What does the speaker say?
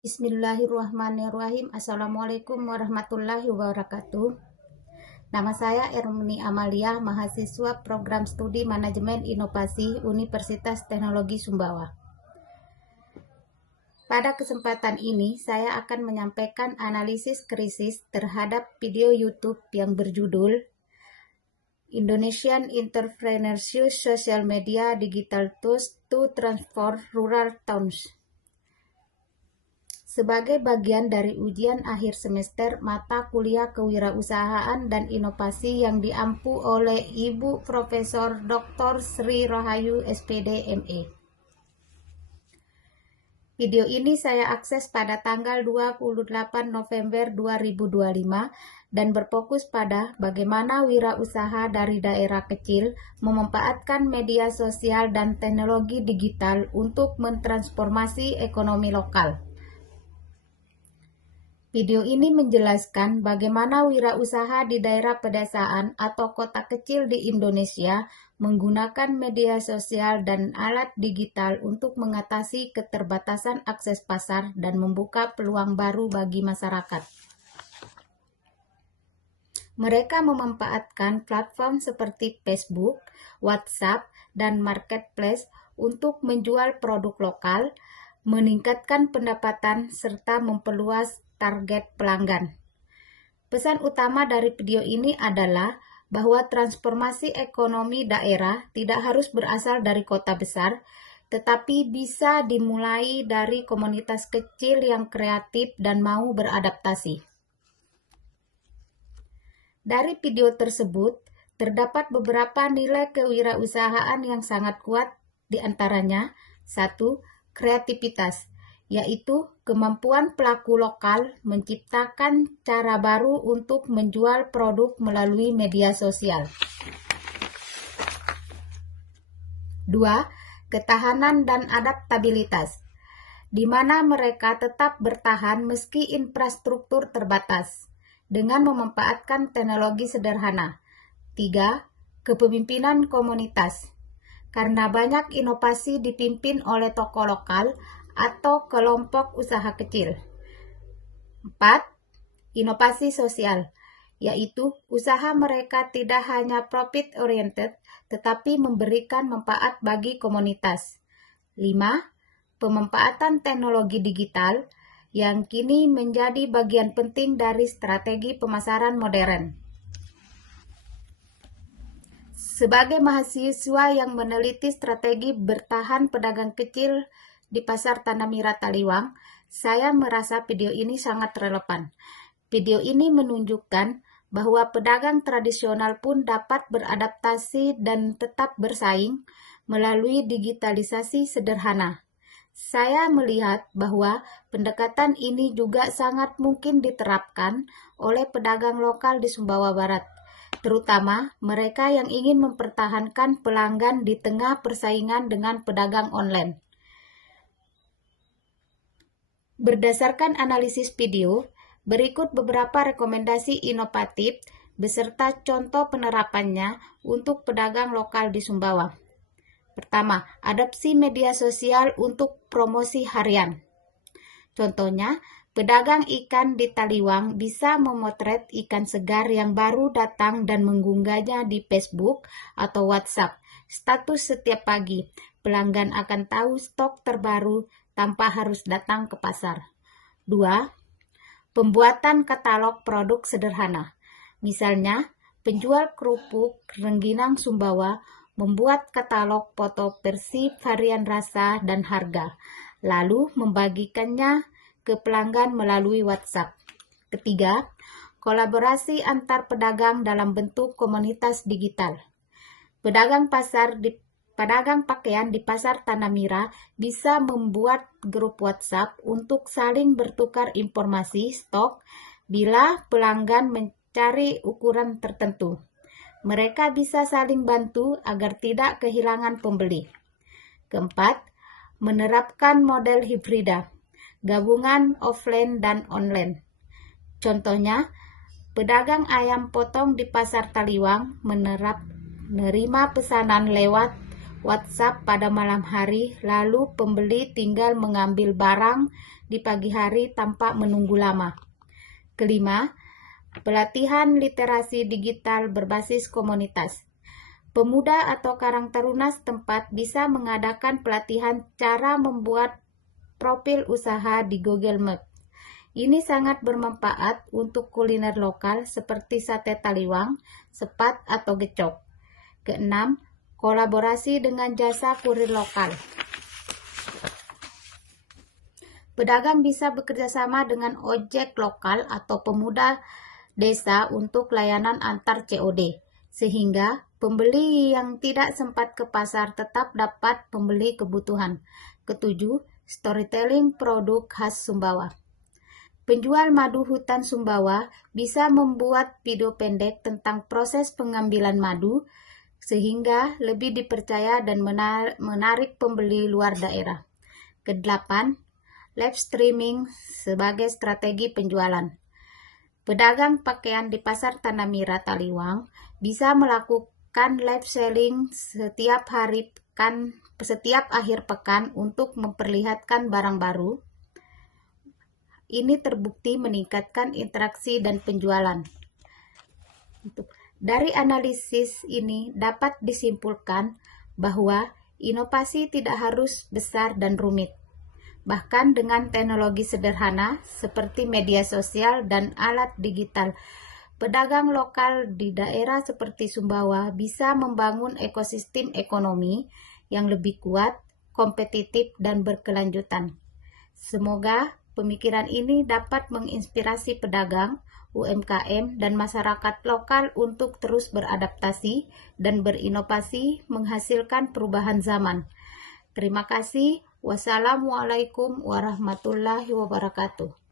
Bismillahirrahmanirrahim. Assalamualaikum warahmatullahi wabarakatuh. Nama saya Ermini Amalia, mahasiswa Program Studi Manajemen Inovasi Universitas Teknologi Sumbawa. Pada kesempatan ini, saya akan menyampaikan analisis krisis terhadap video YouTube yang berjudul Indonesian Entrepreneurship Social Media Digital Tools to Transform Rural Towns. Sebagai bagian dari ujian akhir semester mata kuliah Kewirausahaan dan Inovasi yang diampu oleh Ibu Profesor Dr. Sri Rahayu SPD ME. Video ini saya akses pada tanggal 28 November 2025 dan berfokus pada bagaimana wirausaha dari daerah kecil memanfaatkan media sosial dan teknologi digital untuk mentransformasi ekonomi lokal. Video ini menjelaskan bagaimana wirausaha di daerah pedesaan atau kota kecil di Indonesia menggunakan media sosial dan alat digital untuk mengatasi keterbatasan akses pasar dan membuka peluang baru bagi masyarakat. Mereka memanfaatkan platform seperti Facebook, WhatsApp, dan Marketplace untuk menjual produk lokal, meningkatkan pendapatan, serta memperluas target pelanggan. Pesan utama dari video ini adalah bahwa transformasi ekonomi daerah tidak harus berasal dari kota besar, tetapi bisa dimulai dari komunitas kecil yang kreatif dan mau beradaptasi. Dari video tersebut, terdapat beberapa nilai kewirausahaan yang sangat kuat, di antaranya 1. Kreativitas, yaitu kemampuan pelaku lokal menciptakan cara baru untuk menjual produk melalui media sosial. 2. Ketahanan dan adaptabilitas, di mana mereka tetap bertahan meski infrastruktur terbatas, dengan memanfaatkan teknologi sederhana. 3. Kepemimpinan komunitas, karena banyak inovasi dipimpin oleh tokoh lokal atau kelompok usaha kecil. 4. Inovasi sosial, yaitu usaha mereka tidak hanya profit oriented, tetapi memberikan manfaat bagi komunitas. 5. Pemanfaatan teknologi digital, yang kini menjadi bagian penting dari strategi pemasaran modern. Sebagai mahasiswa yang meneliti strategi bertahan pedagang kecil di Pasar Tanah Mira Taliwang, saya merasa video ini sangat relevan. Video ini menunjukkan bahwa pedagang tradisional pun dapat beradaptasi dan tetap bersaing melalui digitalisasi sederhana. Saya melihat bahwa pendekatan ini juga sangat mungkin diterapkan oleh pedagang lokal di Sumbawa Barat, terutama mereka yang ingin mempertahankan pelanggan di tengah persaingan dengan pedagang online. Berdasarkan analisis video, berikut beberapa rekomendasi inovatif beserta contoh penerapannya untuk pedagang lokal di Sumbawa. Pertama, adopsi media sosial untuk promosi harian. Contohnya, pedagang ikan di Taliwang bisa memotret ikan segar yang baru datang dan mengunggahnya di Facebook atau WhatsApp. Status setiap pagi, pelanggan akan tahu stok terbaru tanpa harus datang ke pasar. 2. Pembuatan katalog produk sederhana. Misalnya, penjual kerupuk rengginang Sumbawa membuat katalog foto versi varian rasa dan harga, lalu membagikannya ke pelanggan melalui WhatsApp. Ketiga, kolaborasi antar pedagang dalam bentuk komunitas digital. Pedagang pakaian di Pasar Tanah Mira bisa membuat grup WhatsApp untuk saling bertukar informasi stok bila pelanggan mencari ukuran tertentu. Mereka bisa saling bantu agar tidak kehilangan pembeli. Keempat, menerapkan model hibrida, gabungan offline dan online. Contohnya, pedagang ayam potong di Pasar Taliwang menerima pesanan lewat WhatsApp pada malam hari, lalu pembeli tinggal mengambil barang di pagi hari tanpa menunggu lama. Kelima, pelatihan literasi digital berbasis komunitas. Pemuda atau karang taruna setempat bisa mengadakan pelatihan cara membuat profil usaha di Google Maps. Ini sangat bermanfaat untuk kuliner lokal seperti sate taliwang, sepat, atau gecok. Keenam, kolaborasi dengan jasa kurir lokal. Pedagang bisa bekerjasama dengan ojek lokal atau pemuda desa untuk layanan antar COD, sehingga pembeli yang tidak sempat ke pasar tetap dapat membeli kebutuhan. Ketujuh, storytelling produk khas Sumbawa. Penjual madu hutan Sumbawa bisa membuat video pendek tentang proses pengambilan madu, sehingga lebih dipercaya dan menarik pembeli luar daerah. Kedelapan, live streaming sebagai strategi penjualan. Pedagang pakaian di Pasar Tanah Mira Taliwang bisa melakukan live selling setiap akhir pekan untuk memperlihatkan barang baru. Ini terbukti meningkatkan interaksi dan penjualan. Dari analisis ini dapat disimpulkan bahwa inovasi tidak harus besar dan rumit. Bahkan dengan teknologi sederhana seperti media sosial dan alat digital, pedagang lokal di daerah seperti Sumbawa bisa membangun ekosistem ekonomi yang lebih kuat, kompetitif, dan berkelanjutan. Semoga pemikiran ini dapat menginspirasi pedagang, UMKM, dan masyarakat lokal untuk terus beradaptasi dan berinovasi menghasilkan perubahan zaman. Terima kasih. Wassalamualaikum warahmatullahi wabarakatuh.